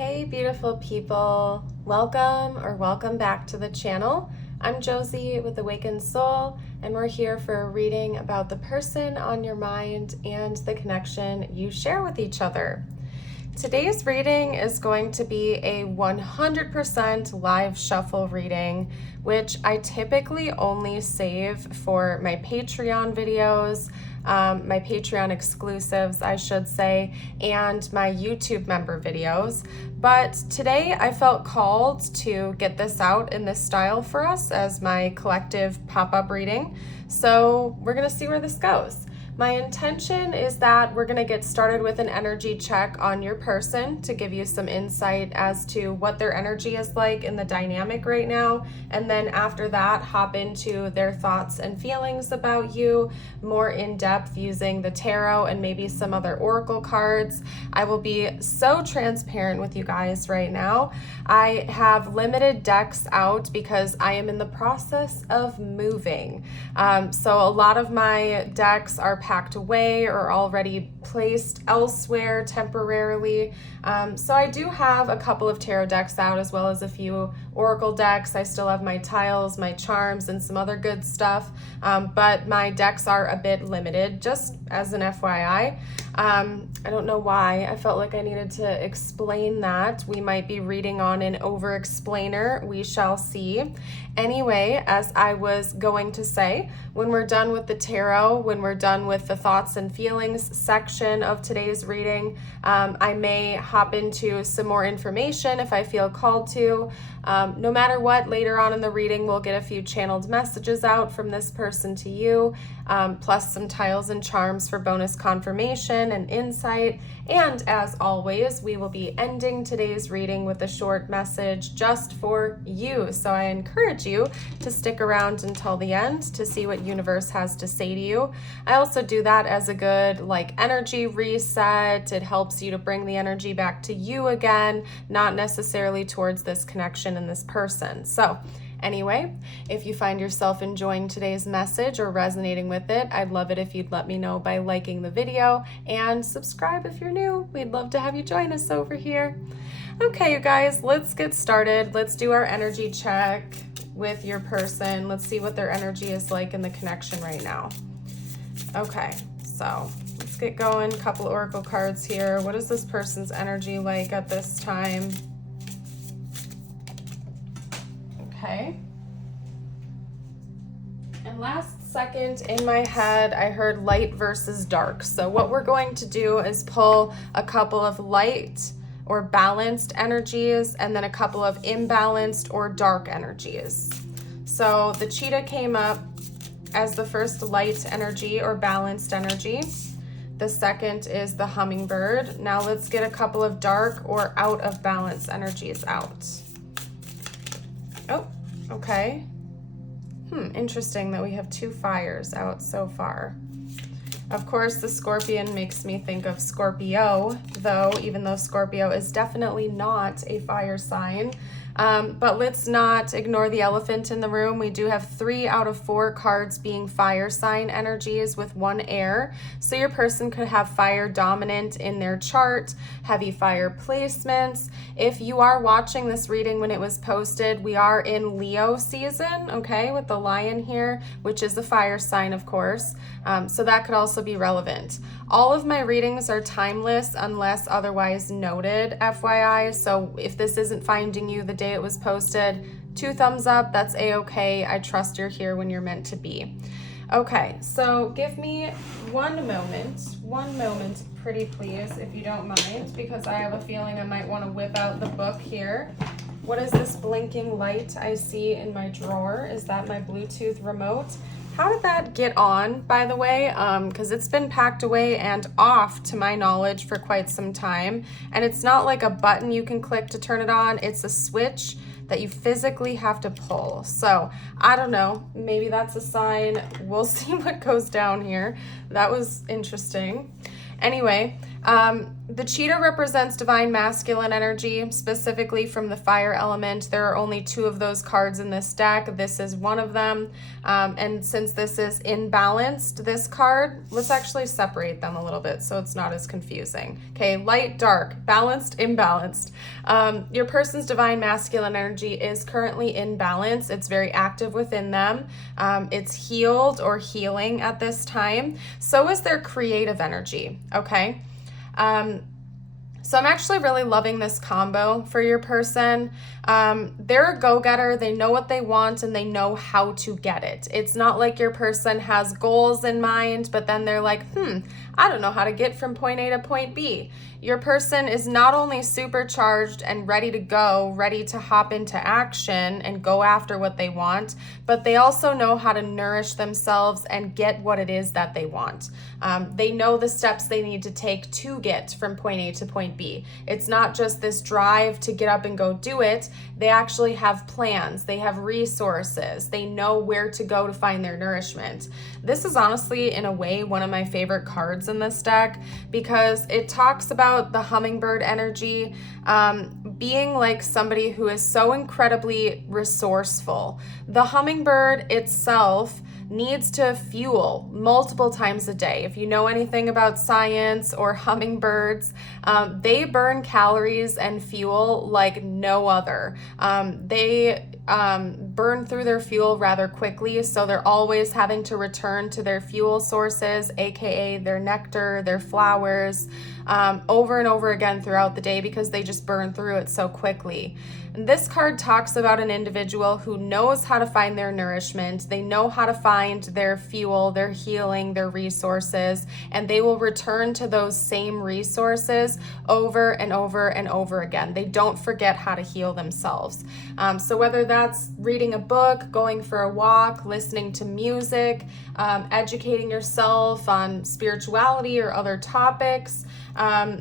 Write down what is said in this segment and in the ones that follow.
Hey beautiful people, welcome back to the channel. I'm Josie with Awakened Soul, and we're here for a reading about the person on your mind and the connection you share with each other. Today's reading is going to be a 100% live shuffle reading, which I typically only save for my Patreon videos, my Patreon exclusives, I should say, and my YouTube member videos. But today I felt called to get this out in this style for us as my collective pop-up reading. So we're gonna see where this goes. My intention is that we're going to get started with an energy check on your person to give you some insight as to what their energy is like in the dynamic right now. And then after that, hop into their thoughts and feelings about you more in depth using the tarot and maybe some other oracle cards. I will be so transparent with you guys right now. I have limited decks out because I am in the process of moving. So a lot of my decks are packed away or already placed elsewhere temporarily. So I do have a couple of tarot decks out as well as a few oracle decks. I still have my tiles, my charms, and some other good stuff. But my decks are a bit limited, just as an FYI. I don't know why. I felt like I needed to explain that. We might be reading on an over-explainer. We shall see. Anyway, as I was going to say, when we're done with the tarot, when we're done with the thoughts and feelings section of today's reading, I may hop into some more information if I feel called to. No matter what, later on in the reading, we'll get a few channeled messages out from this person to you, plus some tiles and charms for bonus confirmation and insight. And as always, we will be ending today's reading with a short message just for you. So I encourage you to stick around until the end to see what universe has to say to you. I also do that as a good energy reset. It helps you to bring the energy back to you again, not necessarily towards this connection and this person. So anyway, if you find yourself enjoying today's message or resonating with it, I'd love it if you'd let me know by liking the video and subscribe if you're new. We'd love to have you join us over here. Okay, you guys, let's get started. Let's do our energy check with your person. Let's see what their energy is like in the connection right now. Okay, so let's get going. A couple oracle cards here. What is this person's energy like at this time? Okay. And last second in my head, I heard light versus dark. So what we're going to do is pull a couple of light or balanced energies and then a couple of imbalanced or dark energies. So the cheetah came up as the first light energy or balanced energy. The second is the hummingbird. Now let's get a couple of dark or out of balance energies out. Oh, okay. Interesting that we have two fires out so far. Of course, the scorpion makes me think of Scorpio, though, even though Scorpio is definitely not a fire sign. But let's not ignore the elephant in the room. We do have 3 out of 4 cards being fire sign energies with 1 air. So your person could have fire dominant in their chart, heavy fire placements. If you are watching this reading when it was posted, we are in Leo season, okay, with the lion here, which is a fire sign, of course. So that could also be relevant. All of my readings are timeless unless otherwise noted, FYI. So if this isn't finding you the day it was posted, 2 thumbs up, that's a-okay. I trust you're here when you're meant to be. Okay, so give me one moment, pretty please, if you don't mind, because I have a feeling I might want to whip out the book here. What is this blinking light I see in my drawer? Is that my Bluetooth remote? How did that get on, by the way? Because it's been packed away and off, to my knowledge, for quite some time. And it's not like a button you can click to turn it on. It's a switch that you physically have to pull. So I don't know, maybe that's a sign. We'll see what goes down here. That was interesting. Anyway, The cheetah represents divine masculine energy, specifically from the fire element. There are only 2 of those cards in this deck. This is one of them. And since this is imbalanced, this card, let's actually separate them a little bit so it's not as confusing. Okay, light, dark, balanced, imbalanced. Your person's divine masculine energy is currently in balance. It's very active within them. It's healed or healing at this time. So is their creative energy, okay? So I'm actually really loving this combo for your person. They're a go-getter. They know what they want and they know how to get it. It's not like your person has goals in mind, but then they're like, I don't know how to get from point A to point B. Your person is not only supercharged and ready to go, ready to hop into action and go after what they want, but they also know how to nourish themselves and get what it is that they want. They know the steps they need to take to get from point A to point B. It's not just this drive to get up and go do it. They actually have plans. They have resources. They know where to go to find their nourishment. This is honestly, in a way, one of my favorite cards in this deck because it talks about the hummingbird energy, being like somebody who is so incredibly resourceful. The hummingbird itself needs to fuel multiple times a day. If you know anything about science or hummingbirds, they burn calories and fuel like no other. They burn through their fuel rather quickly, so they're always having to return to their fuel sources, aka their nectar, their flowers, over and over again throughout the day because they just burn through it so quickly. And this card talks about an individual who knows how to find their nourishment. They know how to find their fuel, their healing, their resources, and they will return to those same resources over and over and over again. They don't forget how to heal themselves. So whether that's reading a book, going for a walk, listening to music, educating yourself on spirituality or other topics,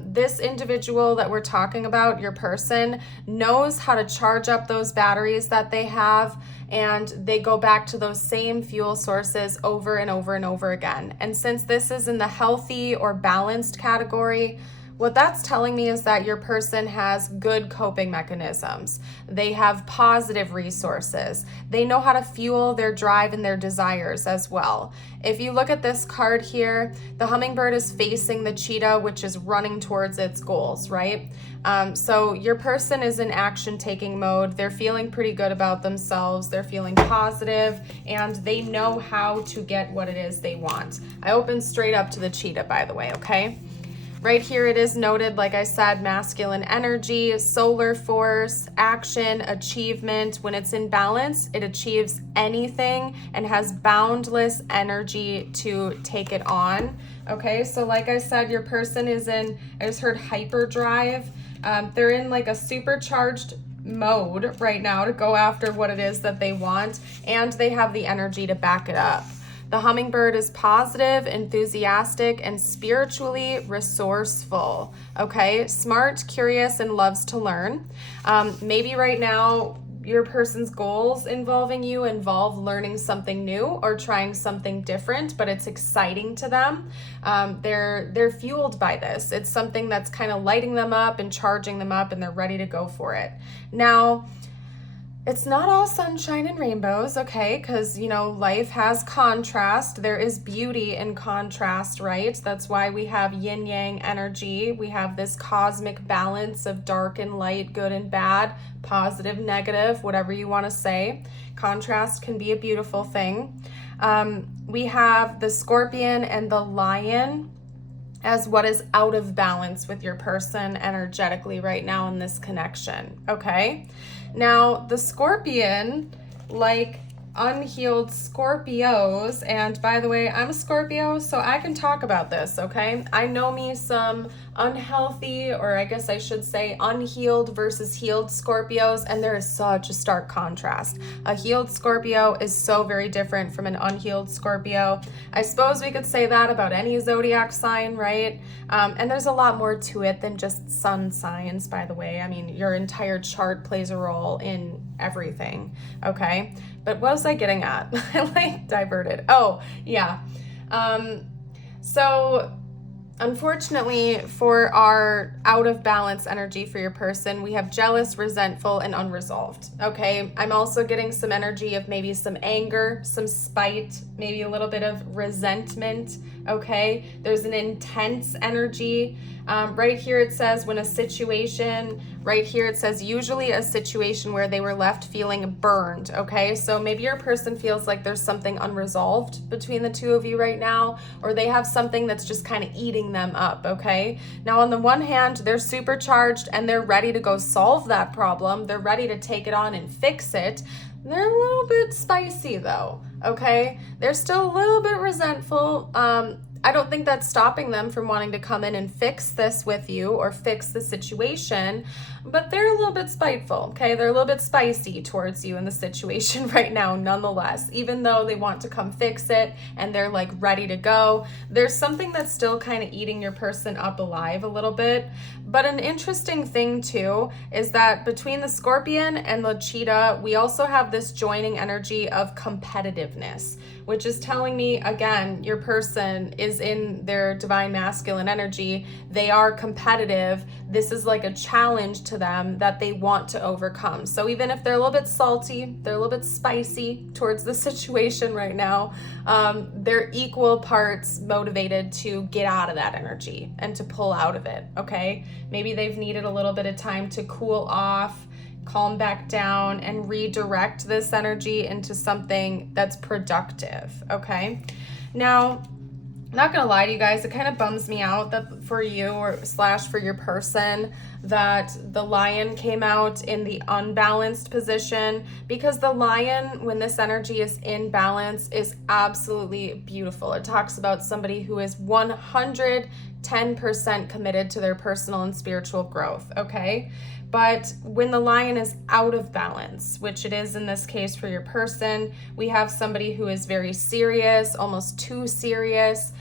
this individual that we're talking about, your person, knows how to charge up those batteries that they have, and they go back to those same fuel sources over and over and over again. And since this is in the healthy or balanced category, what that's telling me is that your person has good coping mechanisms. They have positive resources. They know how to fuel their drive and their desires as well. If you look at this card here, the hummingbird is facing the cheetah, which is running towards its goals, right? So your person is in action-taking mode. They're feeling pretty good about themselves. They're feeling positive, and they know how to get what it is they want. I opened straight up to the cheetah, by the way, okay? Right here it is noted, like I said, masculine energy, solar force, action, achievement. When it's in balance, it achieves anything and has boundless energy to take it on. Okay, so like I said, your person is in, I just heard hyperdrive. They're in like a supercharged mode right now to go after what it is that they want, and they have the energy to back it up. The hummingbird is positive, enthusiastic, and spiritually resourceful, okay? Smart, curious, and loves to learn. Maybe right now your person's goals involving you involve learning something new or trying something different, but it's exciting to them. They're fueled by this. It's something that's kind of lighting them up and charging them up, and they're ready to go for it. Now, it's not all sunshine and rainbows, okay? Because, life has contrast. There is beauty in contrast, right? That's why we have yin-yang energy. We have this cosmic balance of dark and light, good and bad, positive, negative, whatever you want to say. Contrast can be a beautiful thing. We have the scorpion and the lion as what is out of balance with your person energetically right now in this connection, okay? Now, the scorpion, like unhealed Scorpios, and by the way, I'm a Scorpio, so I can talk about this, okay? I know me some unhealthy, or I guess I should say unhealed versus healed Scorpios, and there is such a stark contrast. A healed Scorpio is so very different from an unhealed Scorpio. I suppose we could say that about any zodiac sign, right? And there's a lot more to it than just sun signs, by the way. I mean, your entire chart plays a role in everything, okay? But what was I getting at? I diverted. Oh, yeah. So unfortunately, for our out of balance energy for your person, we have jealous, resentful, and unresolved. Okay, I'm also getting some energy of maybe some anger, some spite, maybe a little bit of resentment. Okay, there's an intense energy. Right here it says when a situation, right here it says usually a situation where they were left feeling burned. Okay, so maybe your person feels like there's something unresolved between the two of you right now, or they have something that's just kind of eating them up. Okay, now on the one hand, they're supercharged and they're ready to go solve that problem. They're ready to take it on and fix it. They're a little bit spicy though. Okay, they're still a little bit resentful. I don't think that's stopping them from wanting to come in and fix this with you or fix the situation, but they're a little bit spiteful, okay? They're a little bit spicy towards you in the situation right now, nonetheless. Even though they want to come fix it and they're like ready to go, there's something that's still kind of eating your person up alive a little bit. But an interesting thing too is that between the Scorpion and the Cheetah, we also have this joining energy of competitiveness, which is telling me, again, your person is in their divine masculine energy. They are competitive. This is like a challenge to them that they want to overcome. So even if they're a little bit salty, they're a little bit spicy towards the situation right now, they're equal parts motivated to get out of that energy and to pull out of it, okay? Maybe they've needed a little bit of time to cool off, calm back down, and redirect this energy into something that's productive, okay? Now, I'm not gonna lie to you guys, it kind of bums me out that for you or slash for your person that the Lion came out in the unbalanced position, because the Lion, when this energy is in balance, is absolutely beautiful. It talks about somebody who is 110% committed to their personal and spiritual growth, okay? But when the Lion is out of balance, which it is in this case for your person, we have somebody who is very serious, almost too serious,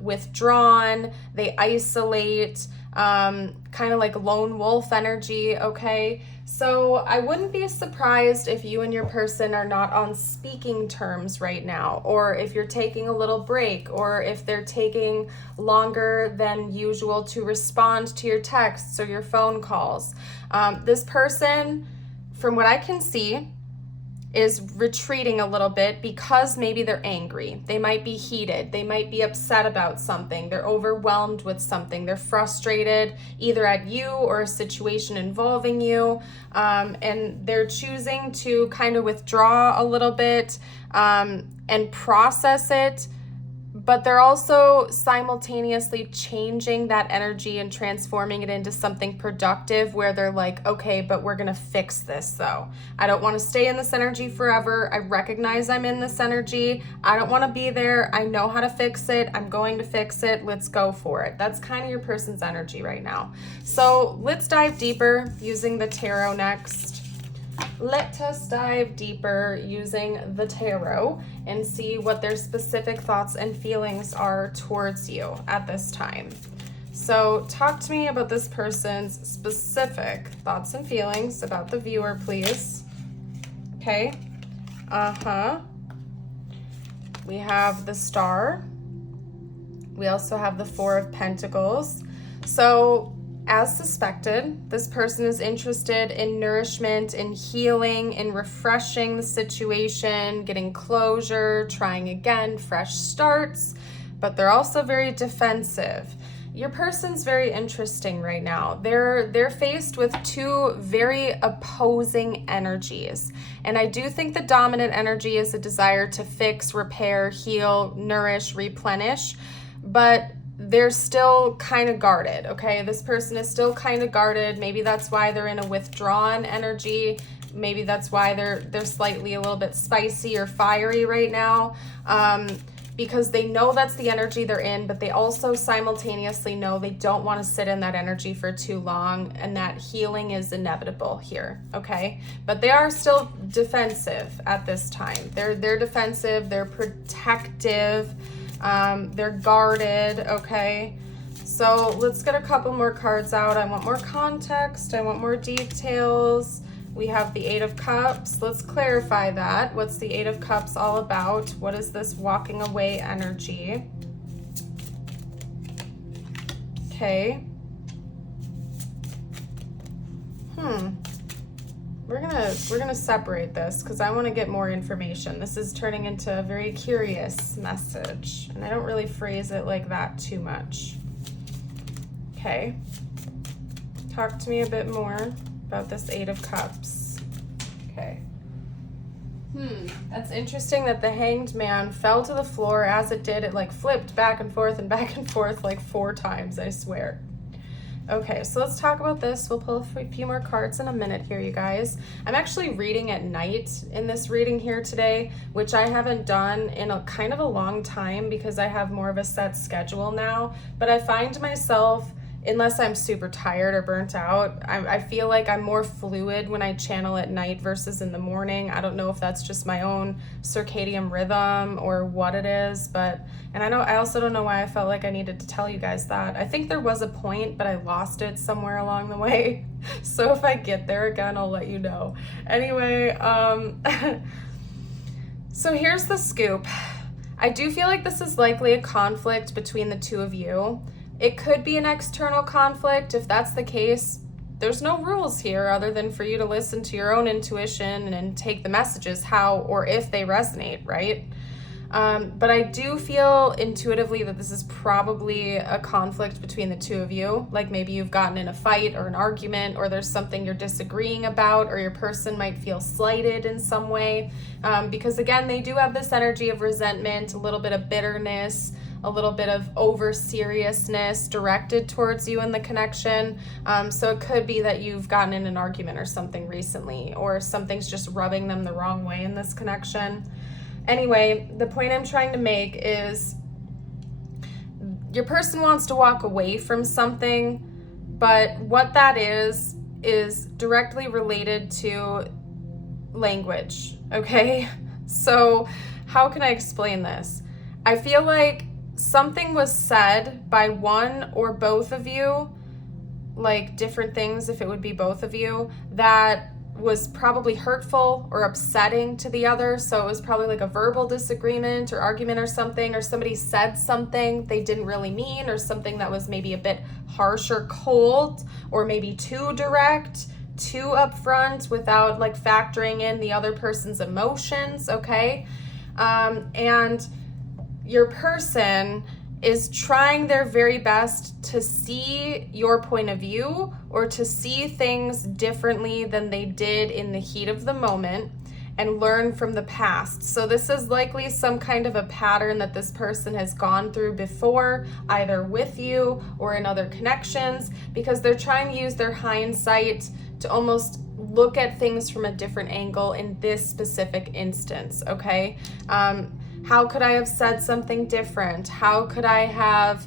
withdrawn, they isolate, kind of like lone wolf energy, okay? So I wouldn't be surprised if you and your person are not on speaking terms right now, or if you're taking a little break, or if they're taking longer than usual to respond to your texts or your phone calls. This person, from what I can see, is retreating a little bit because maybe they're angry. They might be heated. They might be upset about something. They're overwhelmed with something. They're frustrated either at you or a situation involving you. And they're choosing to kind of withdraw a little bit and process it. But they're also simultaneously changing that energy and transforming it into something productive where they're like, okay, but we're going to fix this though. I don't want to stay in this energy forever. I recognize I'm in this energy. I don't want to be there. I know how to fix it. I'm going to fix it. Let's go for it. That's kind of your person's energy right now. So let's dive deeper using the tarot next. Let us dive deeper using the tarot and see what their specific thoughts and feelings are towards you at this time. So talk to me about this person's specific thoughts and feelings about the viewer, please. Okay. We have the Star. We also have the Four of Pentacles. So as suspected, this person is interested in nourishment, in healing, in refreshing the situation, getting closure, trying again, fresh starts, but they're also very defensive. Your person's very interesting right now. They're faced with two very opposing energies. And I do think the dominant energy is a desire to fix, repair, heal, nourish, replenish, but they're still kind of guarded, okay? This person is still kind of guarded. Maybe that's why they're in a withdrawn energy. Maybe that's why they're slightly a little bit spicy or fiery right now, because they know that's the energy they're in, but they also simultaneously know they don't want to sit in that energy for too long, and that healing is inevitable here, okay? But they are still defensive at this time. They're defensive, they're protective, they're guarded, okay? So let's get a couple more cards out. I want more context. I want more details. We have the Eight of Cups. Let's clarify that. What's the Eight of Cups all about? What is this walking away energy? Okay. We're gonna separate this because I want to get more information. This is turning into a very curious message, and I don't really phrase it like that too much. Okay. Talk to me a bit more about this Eight of Cups. Okay. That's interesting that the Hanged Man fell to the floor. As it did, it like flipped back and forth like 4 times, I swear. Okay, so let's talk about this. We'll pull a few more cards in a minute here, you guys. I'm actually reading at night in this reading here today, which I haven't done in a kind of a long time because I have more of a set schedule now. But I find myself, unless I'm super tired or burnt out, I feel like I'm more fluid when I channel at night versus in the morning. I don't know if that's just my own circadian rhythm or what it is, but, and I also don't know why I felt like I needed to tell you guys that. I think there was a point, but I lost it somewhere along the way. So if I get there again, I'll let you know. Anyway, so here's the scoop. I do feel like this is likely a conflict between the two of you. It could be an external conflict. If that's the case, there's no rules here other than for you to listen to your own intuition and take the messages how or if they resonate, right? But I do feel intuitively that this is probably a conflict between the two of you. Like maybe you've gotten in a fight or an argument, or there's something you're disagreeing about, or your person might feel slighted in some way. Because again, they do have this energy of resentment, a little bit of bitterness, a little bit of over seriousness directed towards you in the connection. So it could be that you've gotten in an argument or something recently, or something's just rubbing them the wrong way in this connection. Anyway, the point I'm trying to make is your person wants to walk away from something, but what that is directly related to language, okay? So how can I explain this? I feel like something was said by one or both of you, like different things if it would be both of you, that was probably hurtful or upsetting to the other. So it was probably like a verbal disagreement or argument or something, or somebody said something they didn't really mean, or something that was maybe a bit harsh or cold, or maybe too direct, too upfront without like factoring in the other person's emotions, okay? And your person is trying their very best to see your point of view or to see things differently than they did in the heat of the moment and learn from the past. So this is likely some kind of a pattern that this person has gone through before, either with you or in other connections, because they're trying to use their hindsight to almost look at things from a different angle in this specific instance, okay? How could I have said something different? How could I have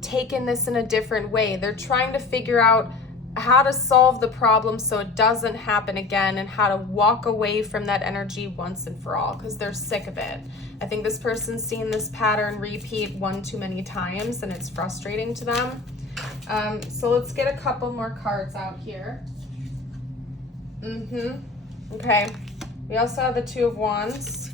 taken this in a different way? They're trying to figure out how to solve the problem so it doesn't happen again, and how to walk away from that energy once and for all, because they're sick of it. I think this person's seen this pattern repeat one too many times, and it's frustrating to them. So let's get a couple more cards out here. Okay. We also have the Two of Wands.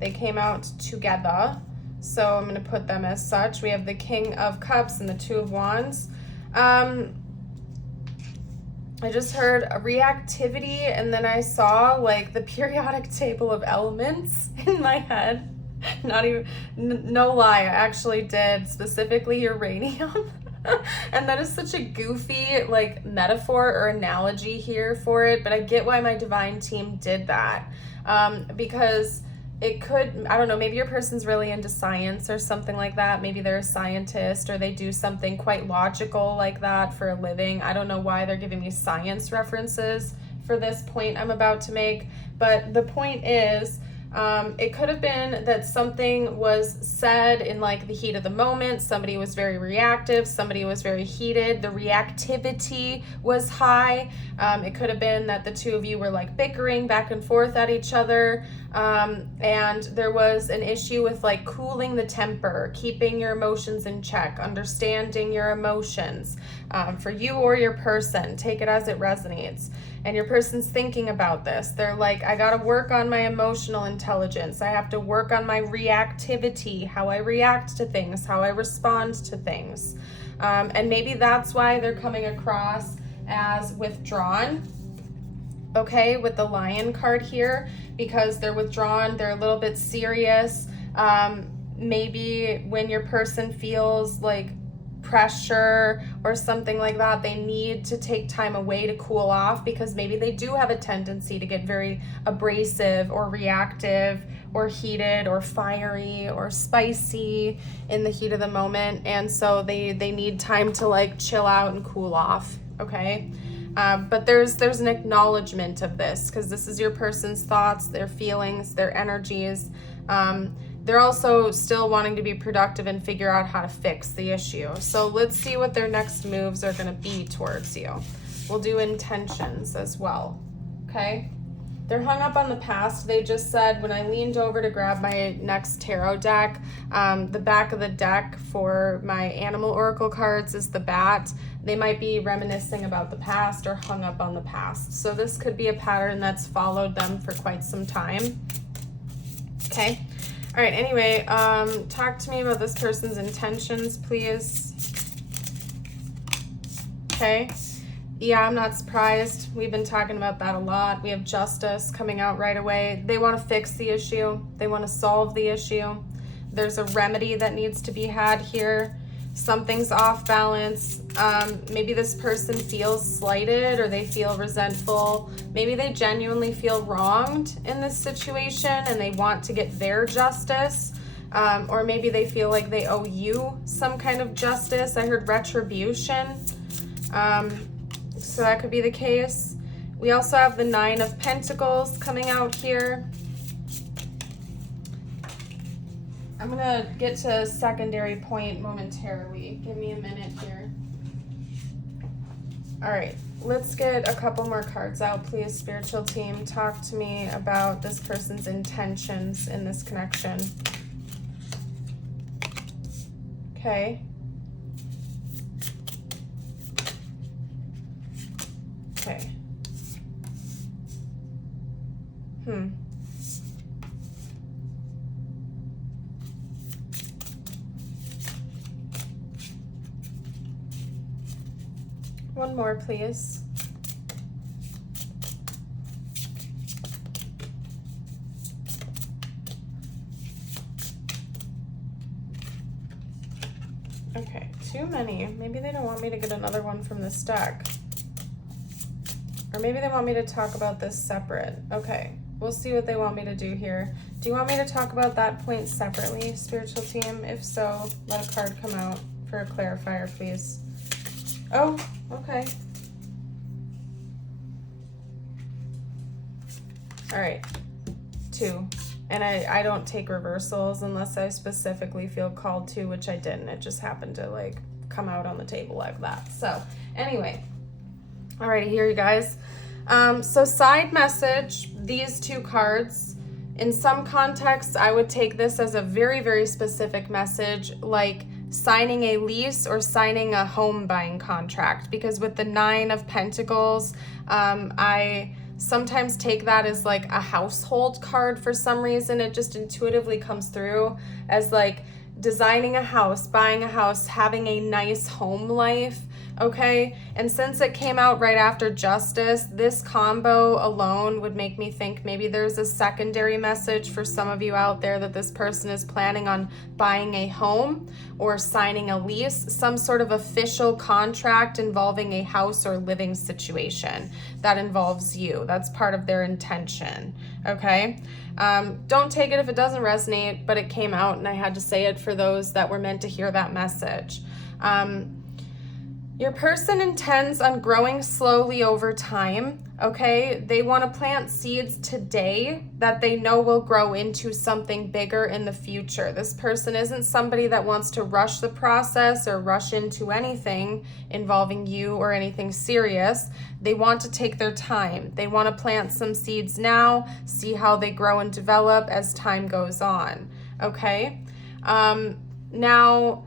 They came out together, so I'm going to put them as such. We have the King of Cups and the Two of Wands. I just heard a reactivity, and then I saw like the periodic table of elements in my head. Not even, no lie, I actually did, specifically uranium. And that is such a goofy like metaphor or analogy here for it, but I get why my divine team did that. Because it could, I don't know, maybe your person's really into science or something like that. Maybe they're a scientist, or they do something quite logical like that for a living. I don't know why they're giving me science references for this point I'm about to make, but the point is, it could have been that something was said in like the heat of the moment. Somebody was very reactive. Somebody was very heated. The reactivity was high. It could have been that the two of you were like bickering back and forth at each other. And there was an issue with like cooling the temper, keeping your emotions in check, understanding your emotions, for you or your person. Take it as it resonates. And your person's thinking about this. They're like, I got to work on my emotional intelligence. I have to work on my reactivity, how I react to things, how I respond to things. And maybe that's why they're coming across as withdrawn, okay, with the Lion card here, because they're withdrawn, they're a little bit serious. Maybe when your person feels like pressure or something like that, they need to take time away to cool off, because maybe they do have a tendency to get very abrasive or reactive or heated or fiery or spicy in the heat of the moment. And so they need time to like chill out and cool off, okay? But there's an acknowledgement of this, because this is your person's thoughts, their feelings, their energies. They're also still wanting to be productive and figure out how to fix the issue. So let's see what their next moves are going to be towards you. We'll do intentions as well, okay? They're hung up on the past. They just said, when I leaned over to grab my next tarot deck, the back of the deck for my animal oracle cards is the bat. They might be reminiscing about the past or hung up on the past. So this could be a pattern that's followed them for quite some time, okay? All right, anyway, talk to me about this person's intentions, please. Okay. Yeah, I'm not surprised. We've been talking about that a lot. We have justice coming out right away. They want to fix the issue. They want to solve the issue. There's a remedy that needs to be had here. Something's off balance. Maybe this person feels slighted, or they feel resentful. Maybe they genuinely feel wronged in this situation and they want to get their justice. Or maybe they feel like they owe you some kind of justice. I heard retribution. So that could be the case. We also have the 9 of Pentacles coming out here. I'm gonna get to a secondary point momentarily. Give me a minute here. All right, let's get a couple more cards out, please, spiritual team. Talk to me about this person's intentions in this connection. Okay. Okay. One more, please. Okay, too many. Maybe they don't want me to get another one from this deck. Or maybe they want me to talk about this separate. Okay, we'll see what they want me to do here. Do you want me to talk about that point separately, spiritual team? If so, let a card come out for a clarifier, please. Oh, okay. All right, 2. And I don't take reversals unless I specifically feel called to, which I didn't. It just happened to like come out on the table like that. So anyway, all right, here you guys. So side message, these 2 cards. In some contexts, I would take this as a very, very specific message, like signing a lease or signing a home buying contract, because with the 9 of Pentacles, I sometimes take that as like a household card for some reason. It just intuitively comes through as like designing a house, buying a house, having a nice home life, okay? And since it came out right after justice, this combo alone would make me think maybe there's a secondary message for some of you out there that this person is planning on buying a home or signing a lease, some sort of official contract involving a house or living situation that involves you. That's part of their intention, okay? Don't take it if it doesn't resonate, but it came out and I had to say it for those that were meant to hear that message. Your person intends on growing slowly over time, okay? They want to plant seeds today that they know will grow into something bigger in the future. This person isn't somebody that wants to rush the process or rush into anything involving you or anything serious. They want to take their time. They want to plant some seeds now, see how they grow and develop as time goes on, okay? Now,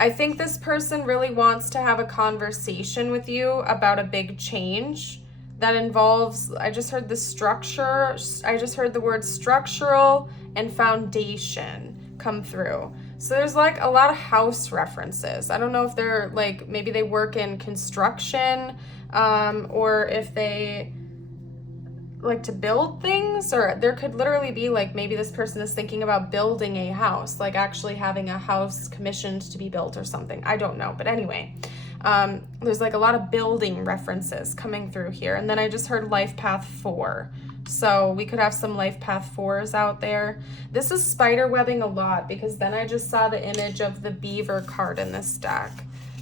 I think this person really wants to have a conversation with you about a big change that involves, I just heard the structure, I just heard the word structural and foundation come through. So there's like a lot of house references. I don't know if they're like, maybe they work in construction, or if they like to build things, or there could literally be like, maybe this person is thinking about building a house, like actually having a house commissioned to be built or something. I don't know. But anyway, there's like a lot of building references coming through here. And then I just heard life path 4. So we could have some life path 4s out there. This is spider webbing a lot, because then I just saw the image of the beaver card in this deck.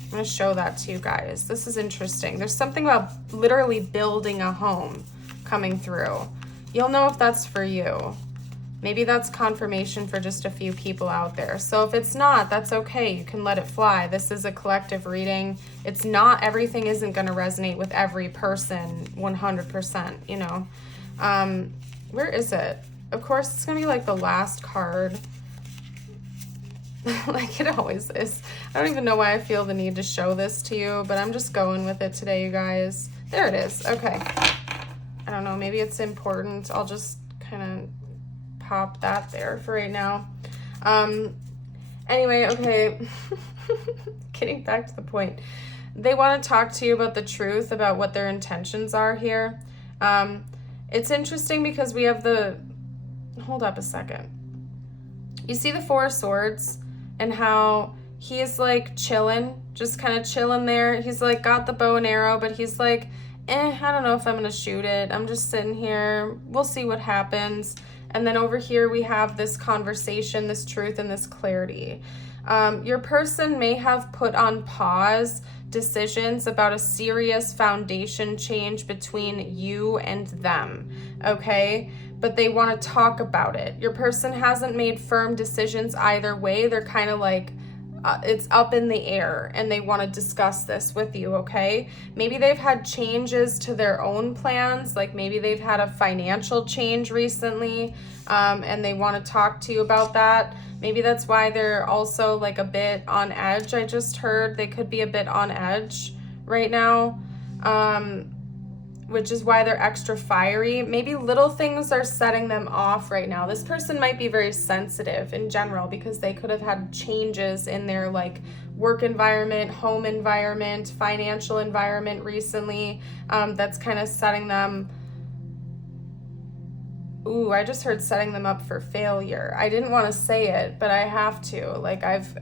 I'm going to show that to you guys. This is interesting. There's something about literally building a home coming through. You'll know if that's for you. Maybe that's confirmation for just a few people out there. So if it's not, that's okay. You can let it fly. This is a collective reading. It's not, everything isn't going to resonate with every person 100%, you know. Where is it? Of course, it's going to be like the last card. Like it always is. I don't even know why I feel the need to show this to you, but I'm just going with it today, you guys. There it is. Okay. I don't know. Maybe it's important. I'll just kind of pop that there for right now. Anyway, okay. Getting back to the point. They want to talk to you about the truth, about what their intentions are here. It's interesting because we have the, hold up a second. You see the 4 of Swords and how he's like chilling, just kind of chilling there. He's like got the bow and arrow, but he's like, I don't know if I'm going to shoot it. I'm just sitting here. We'll see what happens. And then over here we have this conversation, this truth, and this clarity. Your person may have put on pause decisions about a serious foundation change between you and them, okay? But they want to talk about it. Your person hasn't made firm decisions either way. They're kind of like, it's up in the air, and they want to discuss this with you, okay? Maybe they've had changes to their own plans, like maybe they've had a financial change recently, and they want to talk to you about that. Maybe that's why they're also like a bit on edge. I just heard they could be a bit on edge right now, which is why they're extra fiery. Maybe little things are setting them off right now. This person might be very sensitive in general, because they could have had changes in their like work environment, home environment, financial environment recently, that's kind of setting them, ooh, I just heard setting them up for failure. I didn't want to say it, but I have to. Like I've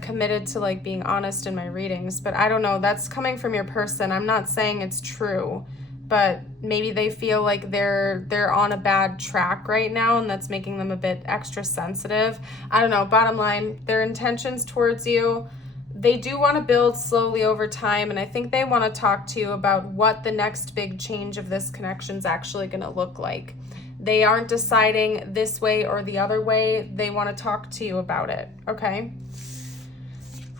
committed to like being honest in my readings, but I don't know, that's coming from your person. I'm not saying it's true, but maybe they feel like they're on a bad track right now, and that's making them a bit extra sensitive. I don't know. Bottom line, their intentions towards you, they do want to build slowly over time, and I think they want to talk to you about what the next big change of this connection is actually going to look like. They aren't deciding this way or the other way. They want to talk to you about it, okay?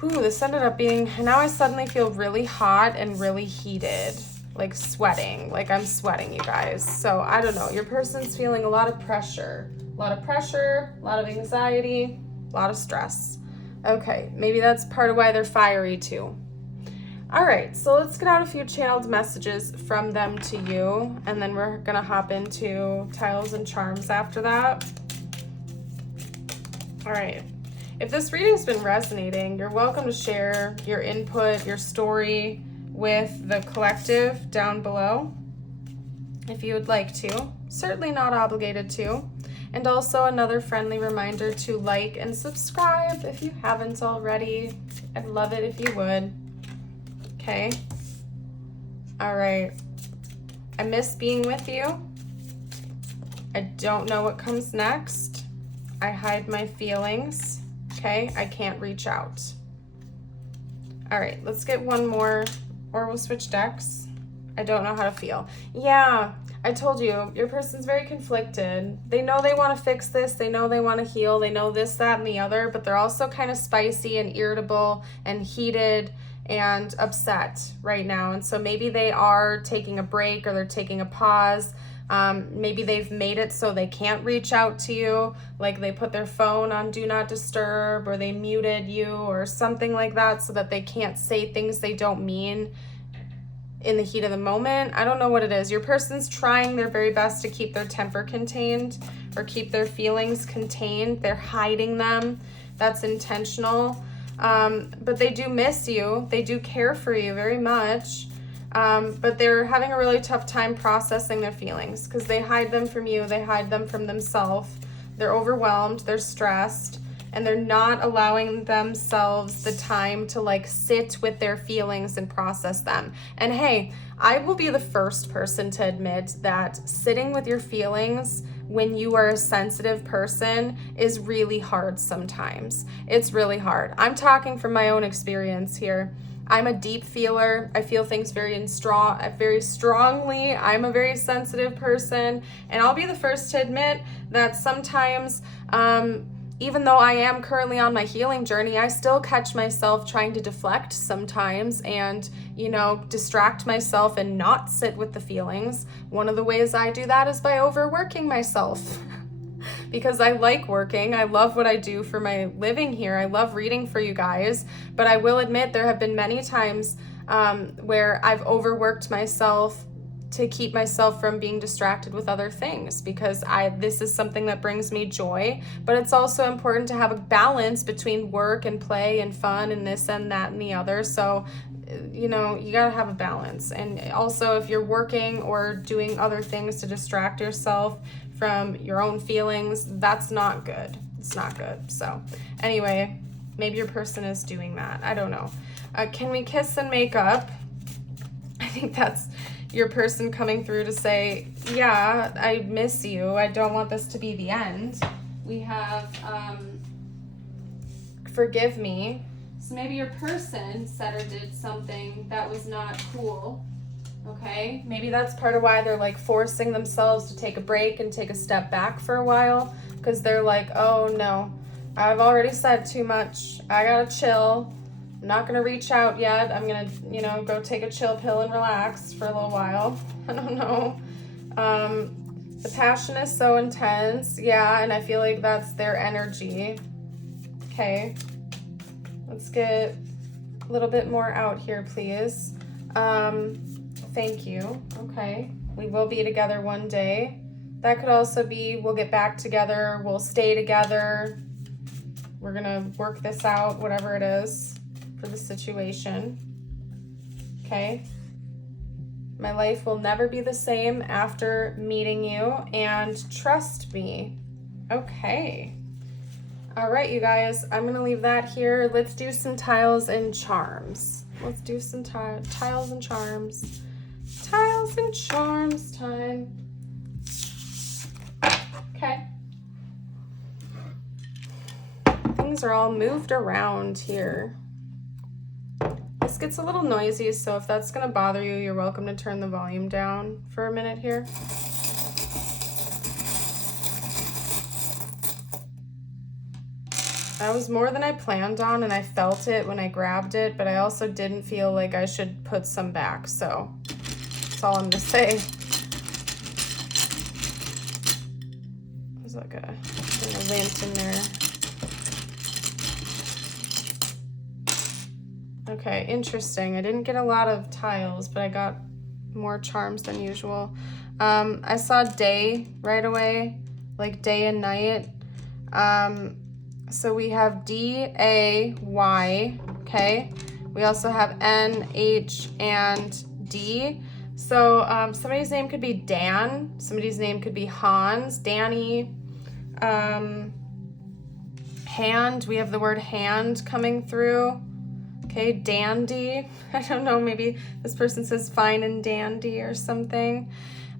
Ooh, this ended up being, now I suddenly feel really hot and really heated, like sweating, like I'm sweating, you guys. So I don't know, your person's feeling a lot of pressure, a lot of anxiety, a lot of stress. Okay, maybe that's part of why they're fiery too. All right, so let's get out a few channeled messages from them to you, and then we're gonna hop into tiles and charms after that. All right. If this reading's been resonating, you're welcome to share your input, your story with the collective down below if you would like to. Certainly not obligated to. And also another friendly reminder to like and subscribe if you haven't already. I'd love it if you would. Okay. All right. I miss being with you. I don't know what comes next. I hide my feelings. Okay, I can't reach out. All right, let's get one more, or we'll switch decks. I don't know how to feel. Yeah, I told you, your person's very conflicted. They know they want to fix this. They know they want to heal. They know this, that, and the other, but they're also kind of spicy and irritable and heated and upset right now. And so maybe they are taking a break, or they're taking a pause. Maybe they've made it so they can't reach out to you, like they put their phone on do not disturb, or they muted you or something like that, so that they can't say things they don't mean. in the heat of the moment. I don't know what it is. Your person's trying their very best to keep their temper contained or keep their feelings contained. They're hiding them. That's intentional. But they do miss you. They do care for you very much. But they're having a really tough time processing their feelings because they hide them from you. They hide them from themselves. They're overwhelmed. They're stressed. And they're not allowing themselves the time to like sit with their feelings and process them. And hey, I will be the first person to admit that sitting with your feelings when you are a sensitive person is really hard sometimes. It's really hard. I'm talking from my own experience here. I'm a deep feeler. I feel things very strongly. I'm a very sensitive person. And I'll be the first to admit that sometimes, even though I am currently on my healing journey, I still catch myself trying to deflect sometimes and, distract myself and not sit with the feelings. One of the ways I do that is by overworking myself because I like working. I love what I do for my living here. I love reading for you guys, but I will admit there have been many times where I've overworked myself to keep myself from being distracted with other things because this is something that brings me joy, but it's also important to have a balance between work and play and fun and this and that and the other. So, you gotta have a balance. And also if you're working or doing other things to distract yourself from your own feelings, that's not good. It's not good. So anyway, maybe your person is doing that. I don't know. Can we kiss and make up? I think that's your person coming through to say, yeah, I miss you. I don't want this to be the end. We have forgive me. So maybe your person said or did something that was not cool. Okay? Maybe that's part of why they're like forcing themselves to take a break and take a step back for a while because they're like, oh no, I've already said too much. I gotta chill. I'm not going to reach out yet. I'm going to, go take a chill pill and relax for a little while. I don't know. The passion is so intense. Yeah, and I feel like that's their energy. Okay. Let's get a little bit more out here, please. Thank you. Okay. We will be together one day. That could also be we'll get back together. We'll stay together. We're going to work this out, whatever it is. For the situation. Okay. My life will never be the same after meeting you, and trust me. Okay. All right, you guys, I'm going to leave that here. Let's do some tiles and charms. Let's do some tiles and charms. Tiles and charms time. Okay. Things are all moved around here. This gets a little noisy, so if that's going to bother you, you're welcome to turn the volume down for a minute here. That was more than I planned on, and I felt it when I grabbed it, but I also didn't feel like I should put some back, so that's all I'm going to say. There's like a lint in there. Okay, interesting. I didn't get a lot of tiles, but I got more charms than usual. I saw day right away, like day and night. So we have D-A-Y, okay? We also have N, H, and D. So somebody's name could be Dan. Somebody's name could be Hans, Danny. Hand, we have the word hand coming through. Okay, dandy. I don't know, maybe this person says fine and dandy or something.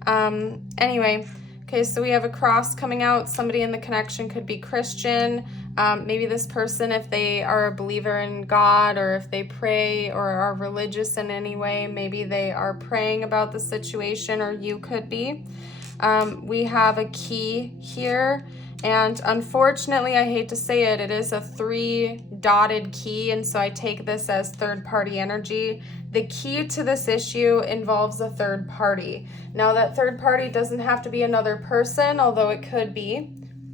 Anyway, okay, so we have a cross coming out. Somebody in the connection could be Christian. Maybe this person, if they are a believer in God or if they pray or are religious in any way, maybe they are praying about the situation, or you could be. We have a key here. And unfortunately, I hate to say it, it is a 3-dotted key, and so I take this as third-party energy. The key to this issue involves a third party. Now, that third party doesn't have to be another person, although it could be.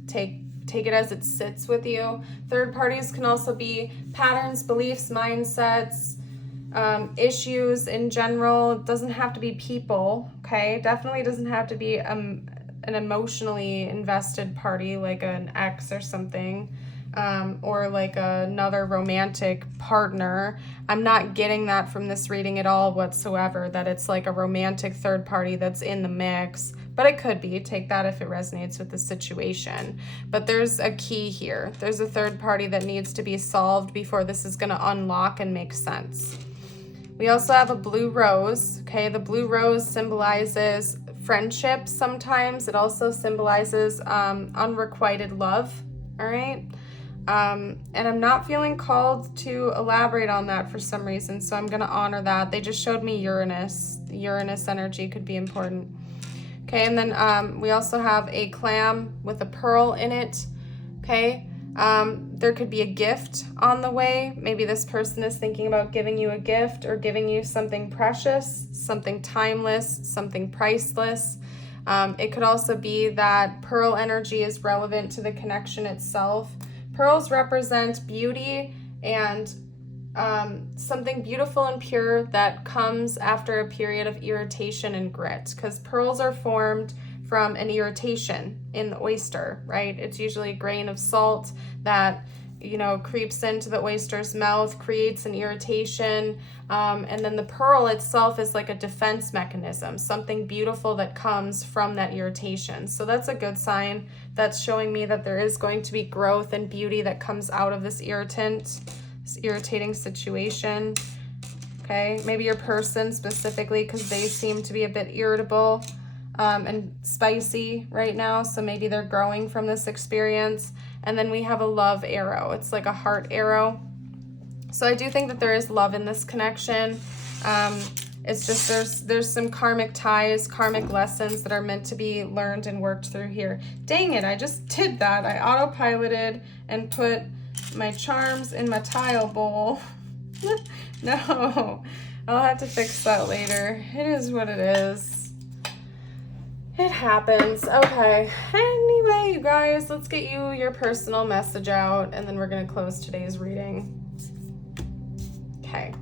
Take it as it sits with you. Third parties can also be patterns, beliefs, mindsets, issues in general. It doesn't have to be people, okay? Definitely doesn't have to be an emotionally invested party like an ex or something, or like another romantic partner. I'm not getting that from this reading at all whatsoever, that it's like a romantic third party that's in the mix, but it could be. Take that if it resonates with the situation. But there's a key here. There's a third party that needs to be solved before this is going to unlock and make sense. We also have a blue rose, okay? The blue rose symbolizes friendship sometimes. It also symbolizes unrequited love, all right? And I'm not feeling called to elaborate on that for some reason, so I'm going to honor that. They just showed me Uranus. The Uranus energy could be important. Okay, and then we also have a clam with a pearl in it, okay? There could be a gift on the way. Maybe this person is thinking about giving you a gift or giving you something precious, something timeless, something priceless. It could also be that pearl energy is relevant to the connection itself. Pearls represent beauty and something beautiful and pure that comes after a period of irritation and grit, because pearls are formed from an irritation in the oyster, right? It's usually a grain of salt that, creeps into the oyster's mouth, creates an irritation, and then the pearl itself is like a defense mechanism, something beautiful that comes from that irritation. So that's a good sign. That's showing me that there is going to be growth and beauty that comes out of this irritating situation. Okay, maybe your person specifically, because they seem to be a bit irritable and spicy right now, so maybe they're growing from this experience. And then we have a love arrow. It's like a heart arrow. So I do think that there is love in this connection. It's just there's some karmic ties, karmic lessons that are meant to be learned and worked through here. Dang it, I just did that. I autopiloted and put my charms in my tile bowl. No, I'll have to fix that later. It is what it is. It happens. Okay. Anyway, you guys, let's get you your personal message out, and then we're going to close today's reading. Okay.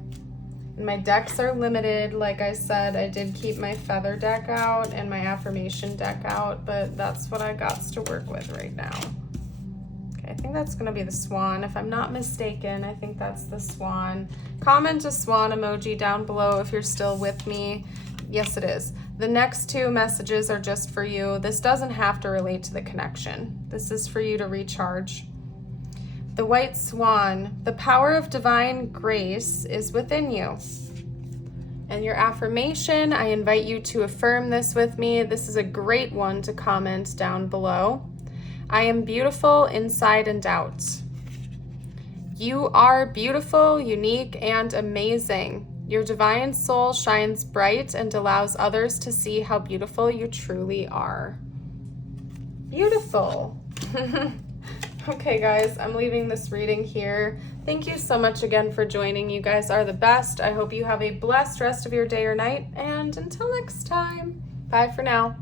And my decks are limited. Like I said, I did keep my feather deck out and my affirmation deck out, but that's what I got to work with right now. Okay, I think that's going to be the swan. If I'm not mistaken, I think that's the swan. Comment a swan emoji down below if you're still with me. Yes, it is. The next two messages are just for you. This doesn't have to relate to the connection. This is for you to recharge. The white swan, the power of divine grace is within you. And your affirmation, I invite you to affirm this with me. This is a great one to comment down below. I am beautiful inside and out. You are beautiful, unique, and amazing. Your divine soul shines bright and allows others to see how beautiful you truly are. Beautiful. Okay, guys, I'm leaving this reading here. Thank you so much again for joining. You guys are the best. I hope you have a blessed rest of your day or night. And until next time, bye for now.